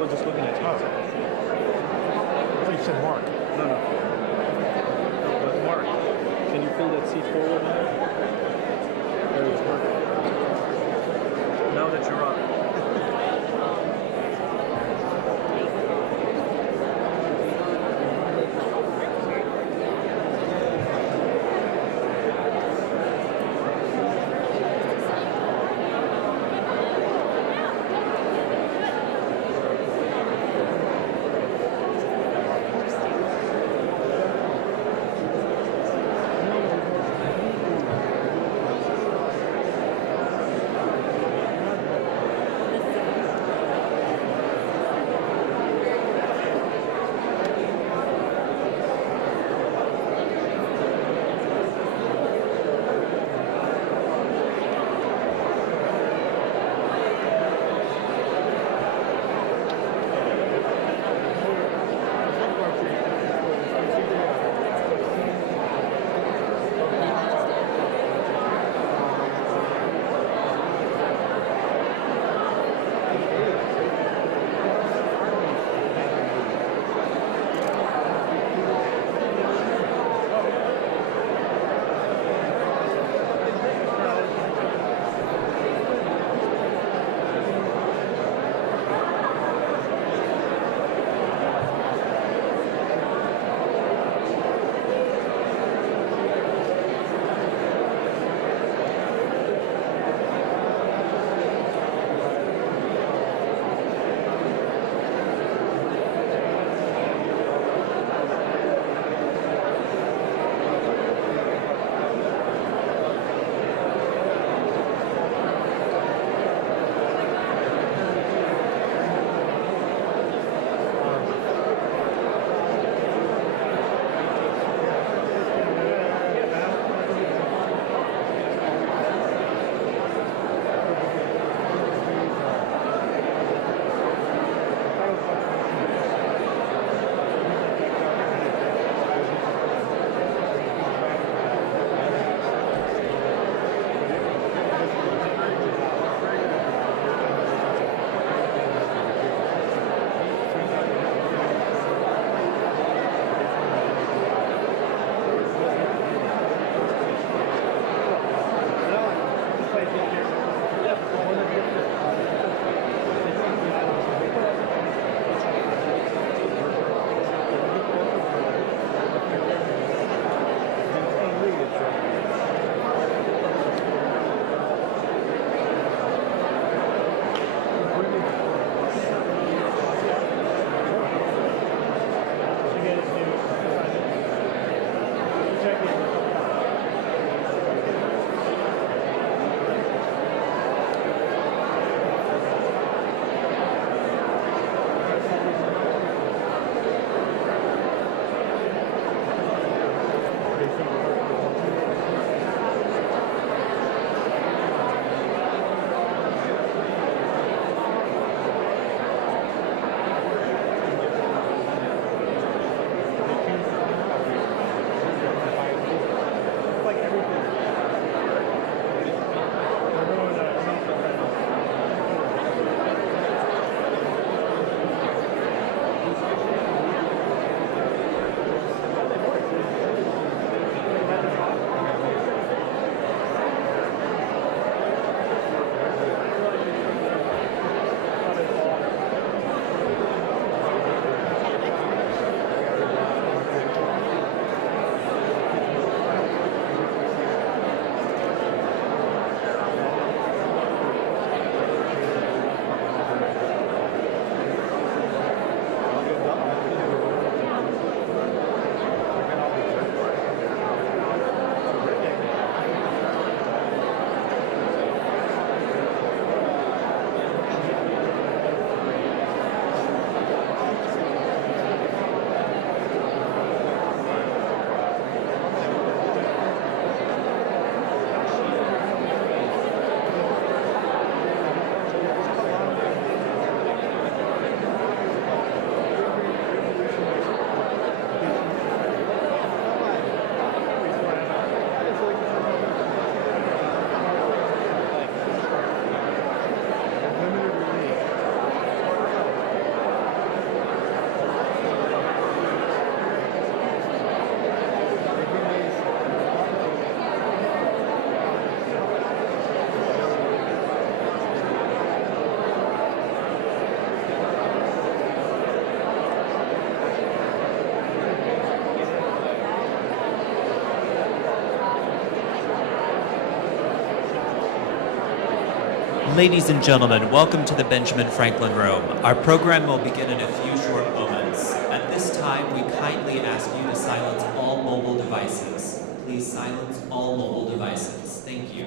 was just looking at you. Oh. I thought you said Mark. No, no. No, but Mark, can you pull that seat forward now? There it is, perfect. Now that you're up. Ladies and gentlemen, welcome to the Benjamin Franklin Room. Our program will begin in a few short moments. At this time, we kindly ask you to silence all mobile devices. Please silence all mobile devices. Thank you.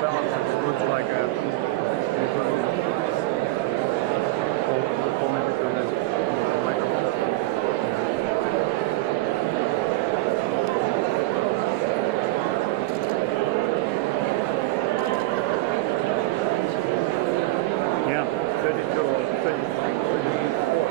balance. It looks like a between this microphone. Yeah, 32 or 33, 34.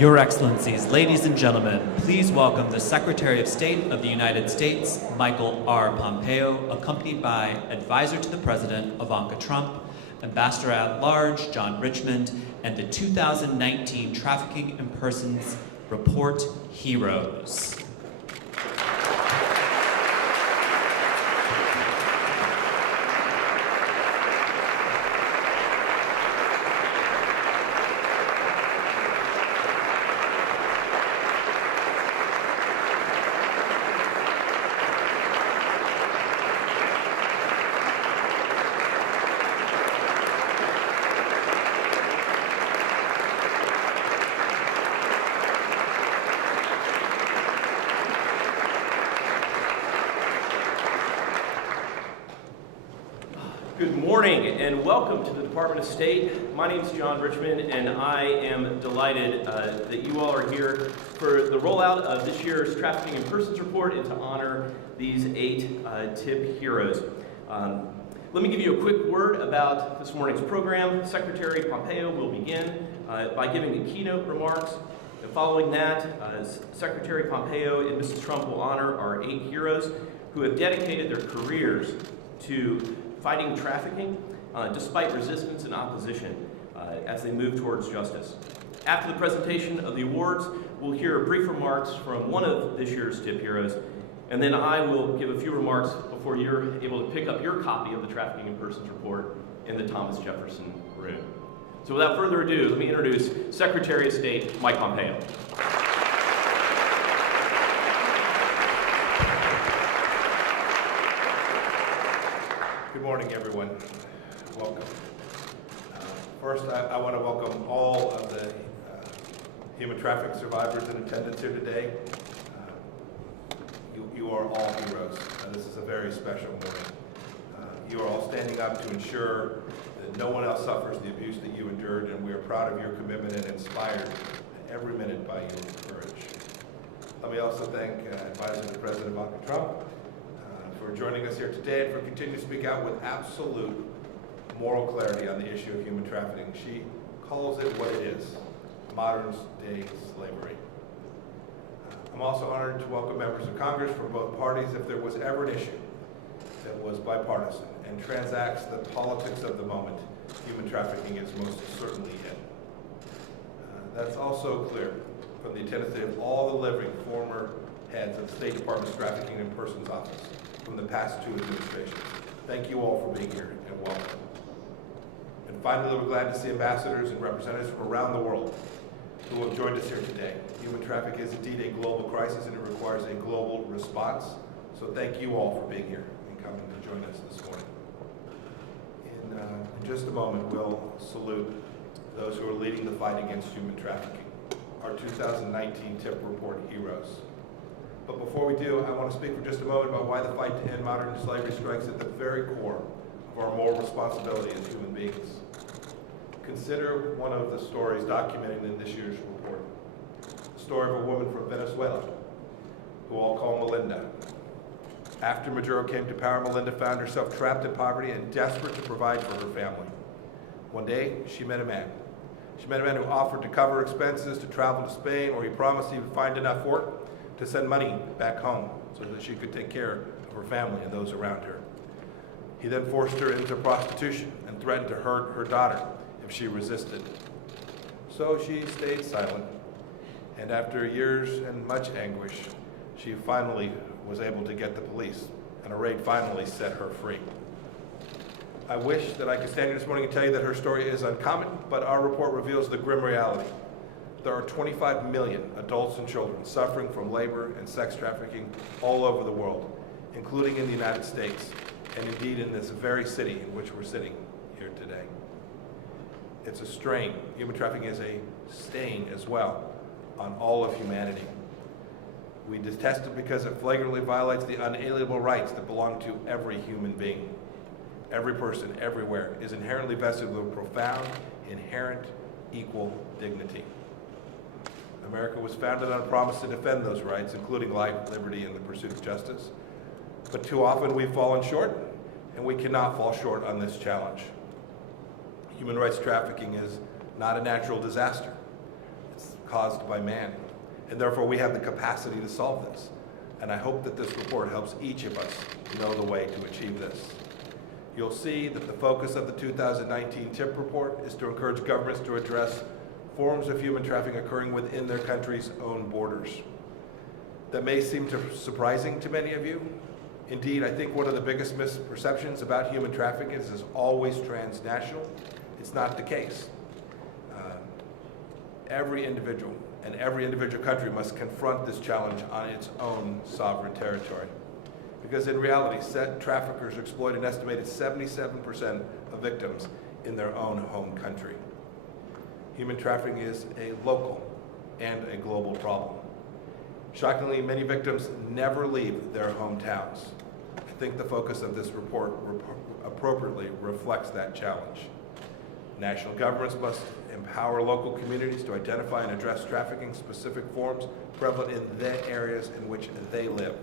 Your Excellencies, ladies and gentlemen, please welcome the Secretary of State of the United States, Michael R. Pompeo, accompanied by Advisor to the President, Ivanka Trump, Ambassador at Large, John Richmond, and the 2019 Trafficking in Persons Report Heroes. Good morning and welcome to the Department of State. My name is John Richmond and I am delighted that you all are here for the rollout of this year's Trafficking in Persons Report and to honor these 8 TIP heroes. Let me give you a quick word about this morning's program. Secretary Pompeo will begin by giving the keynote remarks. And following that, Secretary Pompeo and Mrs. Trump will honor our 8 heroes who have dedicated their careers to fighting trafficking despite resistance and opposition as they move towards justice. After the presentation of the awards, we'll hear brief remarks from one of this year's TIP heroes, and then I will give a few remarks before you're able to pick up your copy of the Trafficking in Persons Report in the Thomas Jefferson room. So without further ado, let me introduce Secretary of State Mike Pompeo. Good morning, everyone. Welcome. First, I want to welcome all of the human trafficking survivors in attendance here today. You are all heroes. This is a very special morning. You are all standing up to ensure that no one else suffers the abuse that you endured, and we are proud of your commitment and inspired every minute by your courage. Let me also thank Advisor to the President, Ivanka Trump, for joining us here today and for continuing to speak out with absolute moral clarity on the issue of human trafficking. She calls it what it is, modern-day slavery. I'm also honored to welcome members of Congress from both parties if there was ever an issue that was bipartisan and transacts the politics of the moment. Human trafficking is most certainly it. That's also clear from the attendance of all the living former heads of the State Department's Trafficking in Persons Office from the past 2 administrations. Thank you all for being here and welcome. And finally, we're glad to see ambassadors and representatives from around the world who have joined us here today. Human trafficking is indeed a global crisis and it requires a global response. So thank you all for being here and coming to join us this morning. In just a moment, we'll salute those who are leading the fight against human trafficking, our 2019 TIP Report heroes. But before we do, I want to speak for just a moment about why the fight to end modern slavery strikes at the very core of our moral responsibility as human beings. Consider one of the stories documented in this year's report. The story of a woman from Venezuela, who all call Melinda. After Maduro came to power, Melinda found herself trapped in poverty and desperate to provide for her family. One day, she met a man. She met a man who offered to cover expenses to travel to Spain, where he promised he would find enough work to send money back home so that she could take care of her family and those around her. He then forced her into prostitution and threatened to hurt her daughter if she resisted. So she stayed silent, and after years and much anguish, she finally was able to get the police, and a raid finally set her free. I wish that I could stand here this morning and tell you that her story is uncommon, but our report reveals the grim reality. There are 25 million adults and children suffering from labor and sex trafficking all over the world, including in the United States, and indeed in this very city in which we're sitting here today. It's a strain. Human trafficking is a stain as well on all of humanity. We detest it because it flagrantly violates the unalienable rights that belong to every human being. Every person, everywhere, is inherently vested with a profound, inherent, equal dignity. America was founded on a promise to defend those rights, including life, liberty, and the pursuit of justice. But too often we've fallen short, and we cannot fall short on this challenge. Human rights trafficking is not a natural disaster. It's caused by man, and therefore we have the capacity to solve this. And I hope that this report helps each of us know the way to achieve this. You'll see that the focus of the 2019 TIP report is to encourage governments to address forms of human trafficking occurring within their country's own borders. That may seem surprising to many of you. Indeed, I think one of the biggest misperceptions about human trafficking is it's always transnational. It's not the case. Every individual and every individual country must confront this challenge on its own sovereign territory. Because in reality, traffickers exploit an estimated 77% of victims in their own home country. Human trafficking is a local and a global problem. Shockingly, many victims never leave their hometowns. I think the focus of this report appropriately reflects that challenge. National governments must empower local communities to identify and address trafficking-specific forms prevalent in the areas in which they live.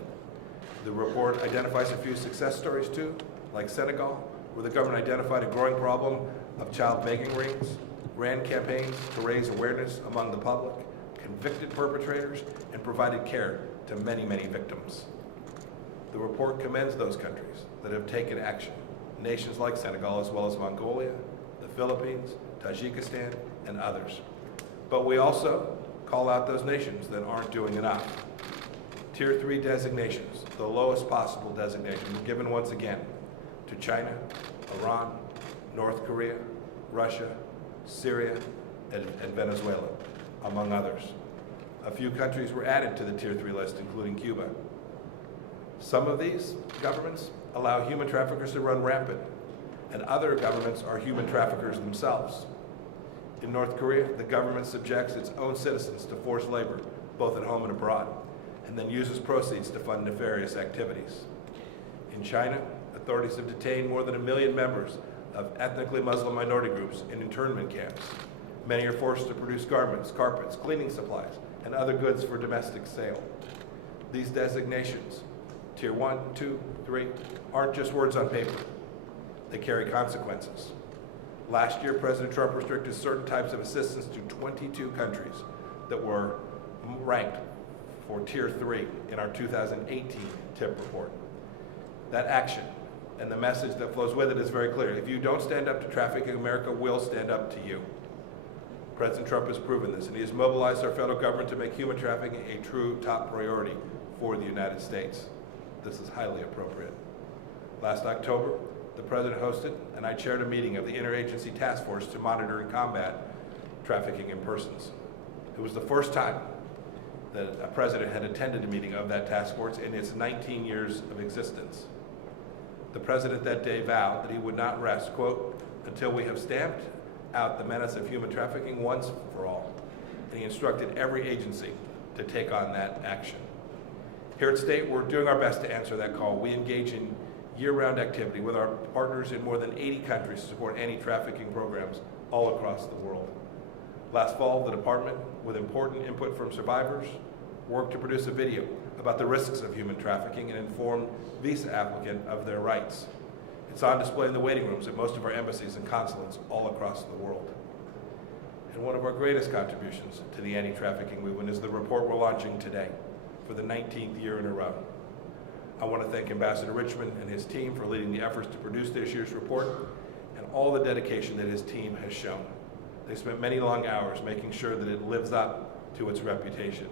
The report identifies a few success stories too, like Senegal, where the government identified a growing problem of child begging rings, ran campaigns to raise awareness among the public, convicted perpetrators, and provided care to many, many victims. The report commends those countries that have taken action, nations like Senegal as well as Mongolia, the Philippines, Tajikistan, and others. But we also call out those nations that aren't doing enough. Tier 3 designations, the lowest possible designation, were given once again to China, Iran, North Korea, Russia, Syria, and Venezuela, among others. A few countries were added to the Tier 3 list, including Cuba. Some of these governments allow human traffickers to run rampant, and other governments are human traffickers themselves. In North Korea, the government subjects its own citizens to forced labor, both at home and abroad, and then uses proceeds to fund nefarious activities. In China, authorities have detained more than 1 million members of ethnically Muslim minority groups in internment camps. Many are forced to produce garments, carpets, cleaning supplies, and other goods for domestic sale. These designations, Tier 1, 2, 3, aren't just words on paper. They carry consequences. Last year, President Trump restricted certain types of assistance to 22 countries that were ranked for Tier 3 in our 2018 TIP report. That action and the message that flows with it is very clear. If you don't stand up to trafficking, America will stand up to you. President Trump has proven this, and he has mobilized our federal government to make human trafficking a true top priority for the United States. This is highly appropriate. Last October, the President hosted and I chaired a meeting of the Interagency Task Force to monitor and combat trafficking in persons. It was the first time that a President had attended a meeting of that task force in its 19 years of existence. The President that day vowed that he would not rest, quote, until we have stamped out the menace of human trafficking once for all. And he instructed every agency to take on that action. Here at State, we're doing our best to answer that call. We engage in year-round activity with our partners in more than 80 countries to support anti-trafficking programs all across the world. Last fall, the department, with important input from survivors, worked to produce a video about the risks of human trafficking and inform visa applicants of their rights. It's on display in the waiting rooms at most of our embassies and consulates all across the world. And one of our greatest contributions to the anti-trafficking movement is the report we're launching today for the 19th year in a row. I want to thank Ambassador Richmond and his team for leading the efforts to produce this year's report and all the dedication that his team has shown. They spent many long hours making sure that it lives up to its reputation.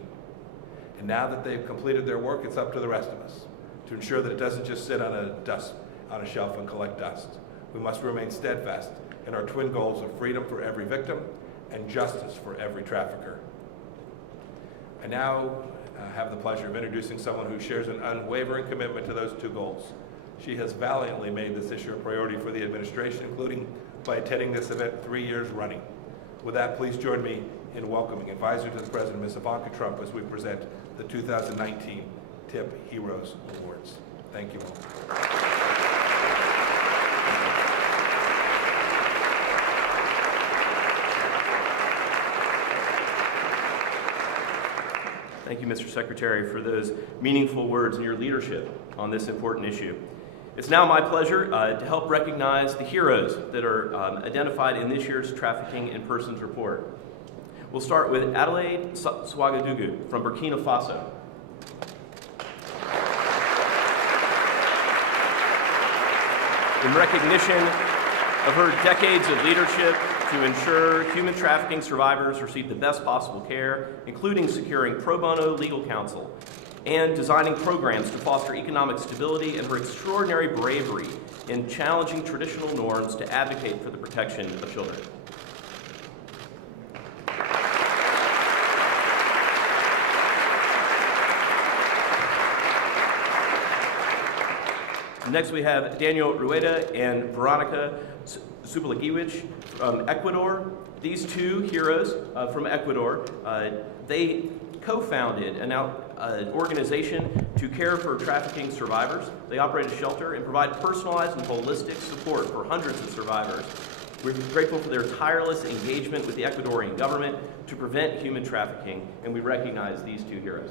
And now that they've completed their work, it's up to the rest of us to ensure that it doesn't just sit on a shelf and collect dust. We must remain steadfast in our twin goals of freedom for every victim and justice for every trafficker. I now have the pleasure of introducing someone who shares an unwavering commitment to those two goals. She has valiantly made this issue a priority for the administration, including by attending this event 3 years running. With that, please join me in welcoming Advisor to the President, Ms. Ivanka Trump, as we present the 2019 TIP Heroes Awards. Thank you all. Thank you, Mr. Secretary, for those meaningful words and your leadership on this important issue. It's now my pleasure to help recognize the heroes that are identified in this year's Trafficking in Persons report. We'll start with Adelaide Swagadugu from Burkina Faso. In recognition of her decades of leadership to ensure human trafficking survivors receive the best possible care, including securing pro bono legal counsel and designing programs to foster economic stability, and her extraordinary bravery in challenging traditional norms to advocate for the protection of children. Next, we have Daniel Rueda and Veronica Lukovitch from Ecuador. These two heroes from Ecuador, they co-founded an organization to care for trafficking survivors. They operate a shelter and provide personalized and holistic support for hundreds of survivors. We're grateful for their tireless engagement with the Ecuadorian government to prevent human trafficking, and we recognize these two heroes.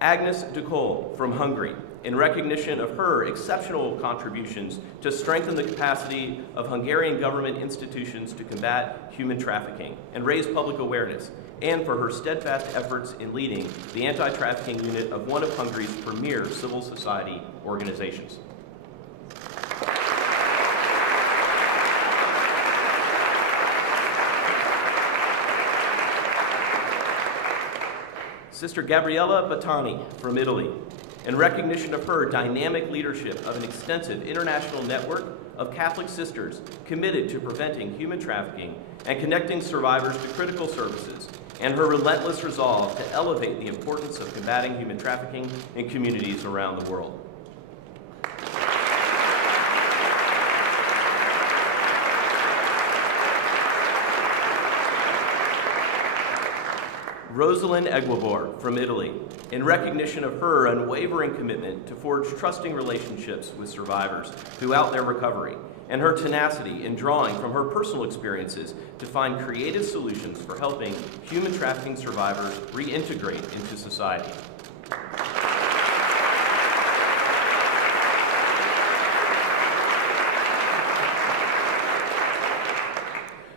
Agnes de Cole from Hungary, in recognition of her exceptional contributions to strengthen the capacity of Hungarian government institutions to combat human trafficking and raise public awareness, and for her steadfast efforts in leading the anti-trafficking unit of one of Hungary's premier civil society organizations. Sister Gabriella Battani from Italy, in recognition of her dynamic leadership of an extensive international network of Catholic sisters committed to preventing human trafficking and connecting survivors to critical services, and her relentless resolve to elevate the importance of combating human trafficking in communities around the world. Rosalind Eguibor from Italy, in recognition of her unwavering commitment to forge trusting relationships with survivors throughout their recovery, and her tenacity in drawing from her personal experiences to find creative solutions for helping human trafficking survivors reintegrate into society.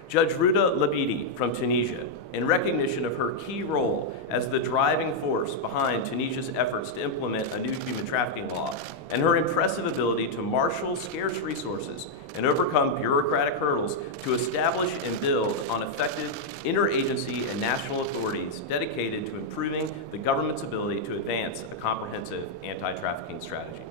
Judge Rueda Labidi from Tunisia, in recognition of her key role as the driving force behind Tunisia's efforts to implement a new human trafficking law, and her impressive ability to marshal scarce resources and overcome bureaucratic hurdles to establish and build on effective interagency and national authorities dedicated to improving the government's ability to advance a comprehensive anti-trafficking strategy.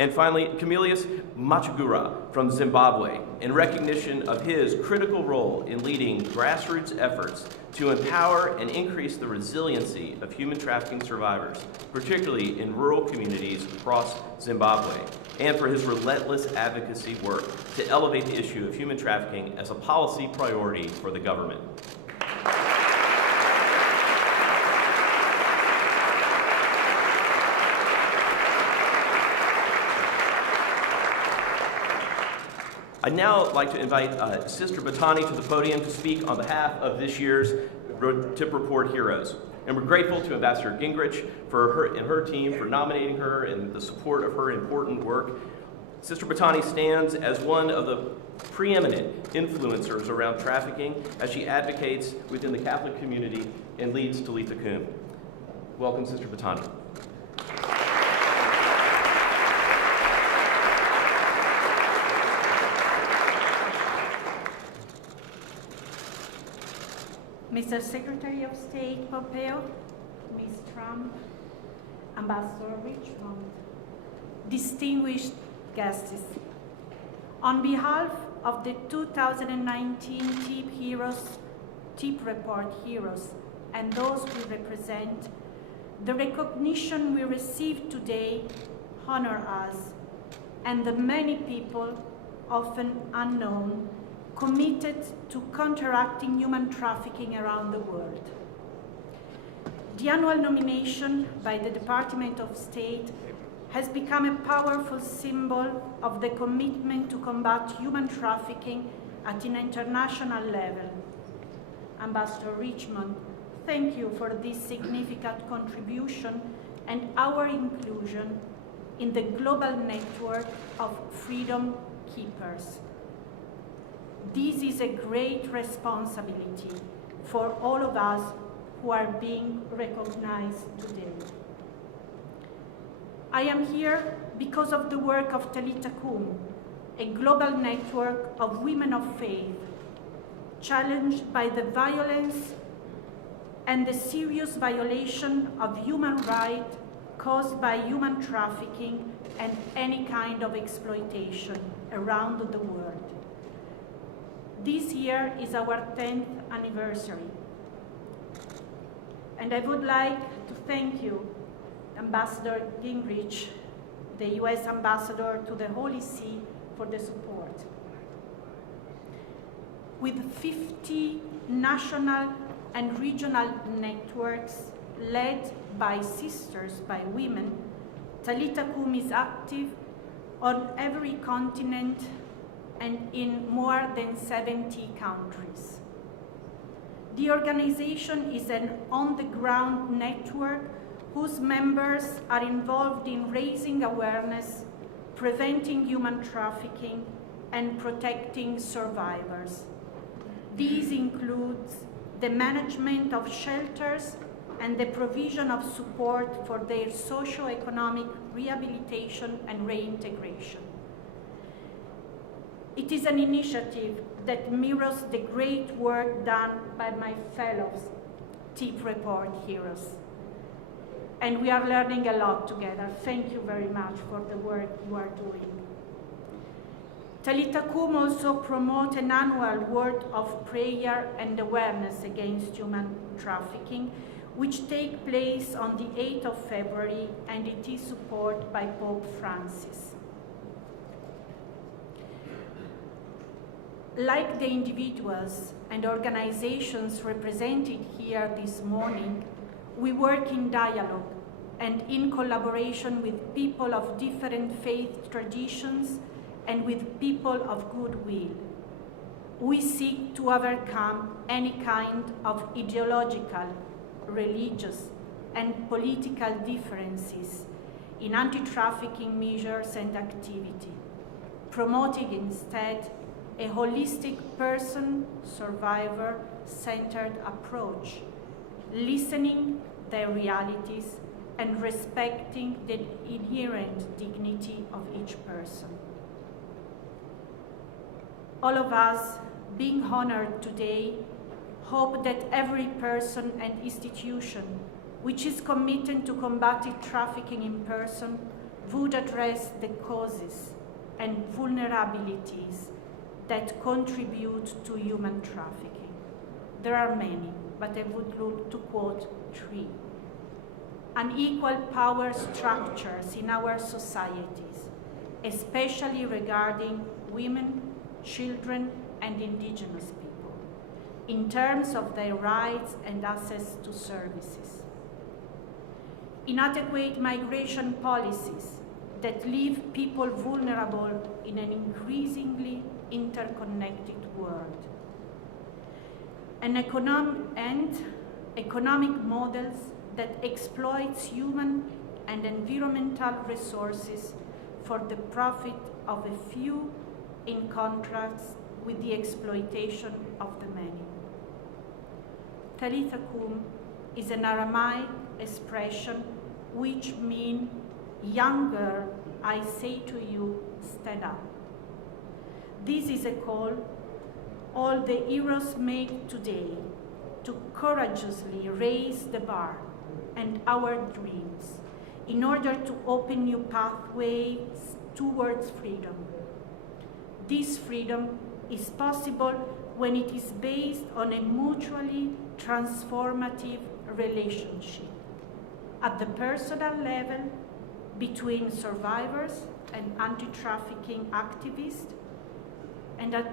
And finally, Camillus Machagura from Zimbabwe, in recognition of his critical role in leading grassroots efforts to empower and increase the resiliency of human trafficking survivors, particularly in rural communities across Zimbabwe, and for his relentless advocacy work to elevate the issue of human trafficking as a policy priority for the government. I'd now like to invite Sister Battani to the podium to speak on behalf of this year's TIP Report Heroes. And we're grateful to Ambassador Gingrich for her and her team for nominating her and the support of her important work. Sister Battani stands as one of the preeminent influencers around trafficking as she advocates within the Catholic community and leads Talitha Kum. Welcome, Sister Battani. Mr. Secretary of State Pompeo, Ms. Trump, Ambassador Richmond, distinguished guests, on behalf of the 2019 TIP Report Heroes and those we represent, the recognition we receive today honor us and the many people, often unknown, committed to counteracting human trafficking around the world. The annual nomination by the Department of State has become a powerful symbol of the commitment to combat human trafficking at an international level. Ambassador Richmond, thank you for this significant contribution and our inclusion in the global network of freedom keepers. This is a great responsibility for all of us who are being recognized today. I am here because of the work of Talitha Kum, a global network of women of faith, challenged by the violence and the serious violation of human rights caused by human trafficking and any kind of exploitation around the world. This year is our 10th anniversary. And I would like to thank you, Ambassador Gingrich, the US Ambassador to the Holy See, for the support. With 50 national and regional networks led by sisters, by women, Talitha Kum is active on every continent and in more than 70 countries. The organization is an on-the-ground network whose members are involved in raising awareness, preventing human trafficking, and protecting survivors. These includes the management of shelters and the provision of support for their socio-economic rehabilitation and reintegration. It is an initiative that mirrors the great work done by my fellows, TIP Report heroes. And we are learning a lot together. Thank you very much for the work you are doing. Talitha Kum also promotes an annual word of prayer and awareness against human trafficking, which takes place on the 8th of February, and it is supported by Pope Francis. Like the individuals and organizations represented here this morning, we work in dialogue and in collaboration with people of different faith traditions and with people of goodwill. We seek to overcome any kind of ideological, religious, and political differences in anti-trafficking measures and activity, promoting instead a holistic person, survivor, centered approach, listening their realities and respecting the inherent dignity of each person. All of us being honored today hope that every person and institution which is committed to combating trafficking in person would address the causes and vulnerabilities that contribute to human trafficking. There are many, but I would look to quote 3. Unequal power structures in our societies, especially regarding women, children, and indigenous people, in terms of their rights and access to services. Inadequate migration policies that leave people vulnerable in an increasingly interconnected world. And economic models that exploits human and environmental resources for the profit of a few in contrast with the exploitation of the many. Talitha Kum is an Aramaic expression which means, young girl, I say to you, stand up. This is a call all the heroes make today to courageously raise the bar and our dreams in order to open new pathways towards freedom. This freedom is possible when it is based on a mutually transformative relationship at the personal level between survivors and anti-trafficking activists, and at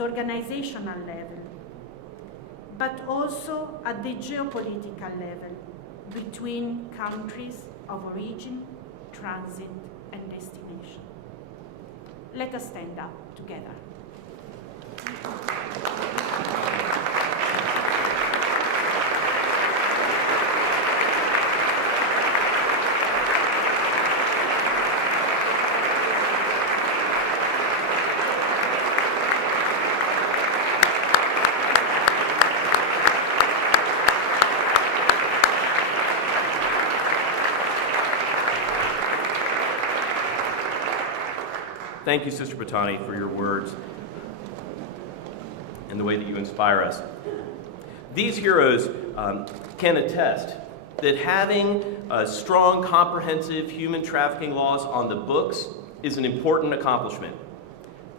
organizational level, but also at the geopolitical level, between countries of origin, transit, and destination. Let us stand up together. Thank you, Sister Batani, for your words and the way that you inspire us. These heroes can attest that having strong, comprehensive human trafficking laws on the books is an important accomplishment.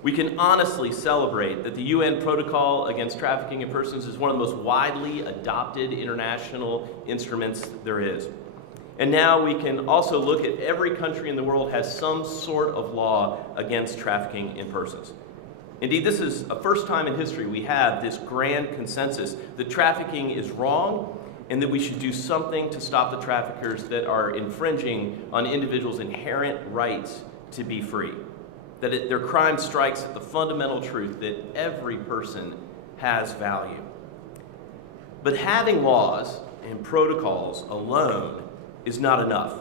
We can honestly celebrate that the UN Protocol Against Trafficking in Persons is one of the most widely adopted international instruments there is. And now we can also look at every country in the world has some sort of law against trafficking in persons. Indeed, this is a first time in history we have this grand consensus that trafficking is wrong and that we should do something to stop the traffickers that are infringing on individuals' inherent rights to be free. That their crime strikes at the fundamental truth that every person has value. But having laws and protocols alone is not enough.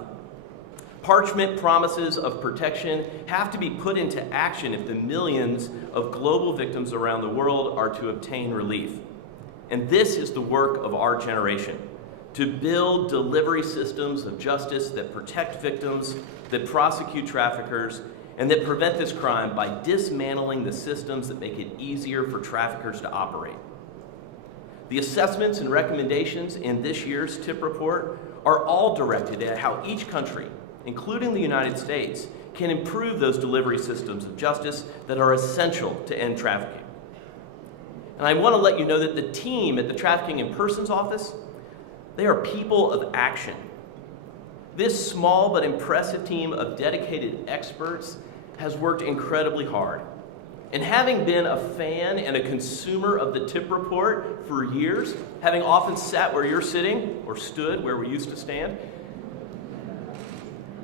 Parchment promises of protection have to be put into action if the millions of global victims around the world are to obtain relief. And this is the work of our generation, to build delivery systems of justice that protect victims, that prosecute traffickers, and that prevent this crime by dismantling the systems that make it easier for traffickers to operate. The assessments and recommendations in this year's TIP report are all directed at how each country, including the United States, can improve those delivery systems of justice that are essential to end trafficking. And I want to let you know that the team at the Trafficking in Persons Office, they are people of action. This small but impressive team of dedicated experts has worked incredibly hard. And having been a fan and a consumer of the TIP report for years, having often sat where you're sitting or stood where we used to stand,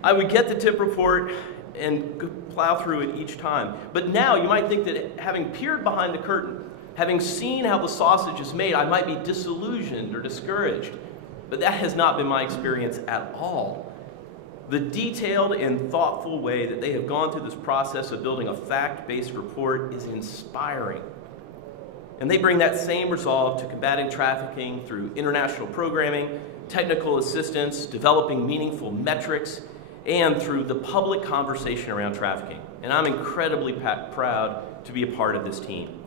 I would get the TIP report and plow through it each time. But now you might think that having peered behind the curtain, having seen how the sausage is made, I might be disillusioned or discouraged. But that has not been my experience at all. The detailed and thoughtful way that they have gone through this process of building a fact-based report is inspiring. And they bring that same resolve to combating trafficking through international programming, technical assistance, developing meaningful metrics, and through the public conversation around trafficking. And I'm incredibly proud to be a part of this team.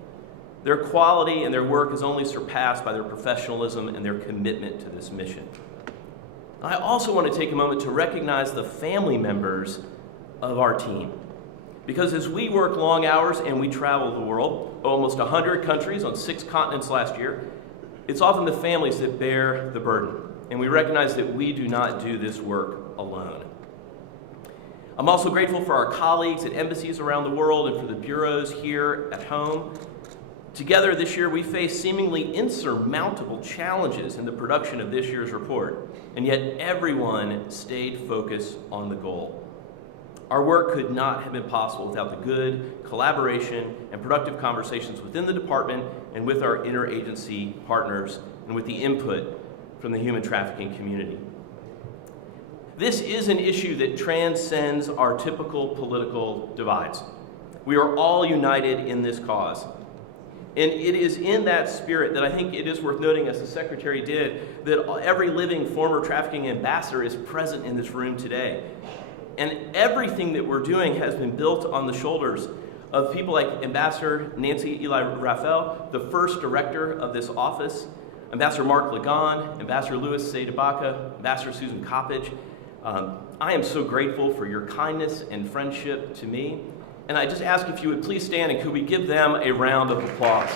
Their quality and their work is only surpassed by their professionalism and their commitment to this mission. I also want to take a moment to recognize the family members of our team. Because as we work long hours and we travel the world, almost 100 countries on 6 continents last year, it's often the families that bear the burden. And we recognize that we do not do this work alone. I'm also grateful for our colleagues at embassies around the world and for the bureaus here at home. Together this year, we faced seemingly insurmountable challenges in the production of this year's report, and yet everyone stayed focused on the goal. Our work could not have been possible without the good collaboration and productive conversations within the department and with our interagency partners and with the input from the human trafficking community. This is an issue that transcends our typical political divides. We are all united in this cause. And it is in that spirit that I think it is worth noting, as the Secretary did, that every living former trafficking ambassador is present in this room today. And everything that we're doing has been built on the shoulders of people like Ambassador Nancy Eli Raphael, the first director of this office, Ambassador Mark Lagon, Ambassador Louis Seydabaka, Ambassador Susan Coppage. I am so grateful for your kindness and friendship to me. And I just ask if you would please stand and could we give them a round of applause.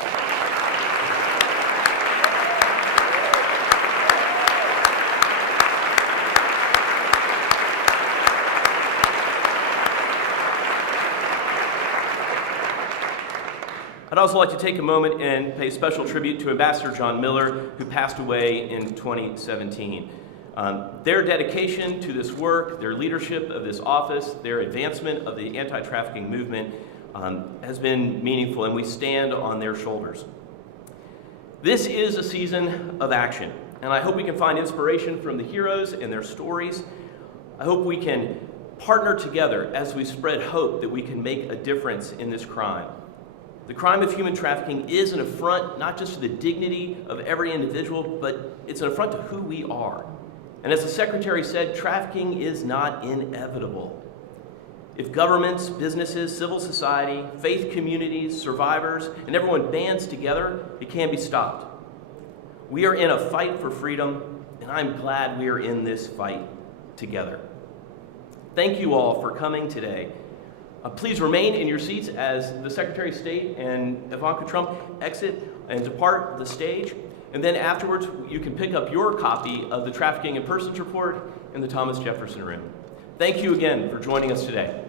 I'd also like to take a moment and pay special tribute to Ambassador John Miller, who passed away in 2017. Their dedication to this work, their leadership of this office, their advancement of the anti-trafficking movement has been meaningful, and we stand on their shoulders. This is a season of action, and I hope we can find inspiration from the heroes and their stories. I hope we can partner together as we spread hope that we can make a difference in this crime. The crime of human trafficking is an affront not just to the dignity of every individual, but it's an affront to who we are. And as the Secretary said, trafficking is not inevitable. If governments, businesses, civil society, faith communities, survivors, and everyone bands together, it can be stopped. We are in a fight for freedom, and I'm glad we are in this fight together. Thank you all for coming today. Please remain in your seats as the Secretary of State and Ivanka Trump exit and depart the stage. And then afterwards, you can pick up your copy of the Trafficking in Persons Report in the Thomas Jefferson Room. Thank you again for joining us today.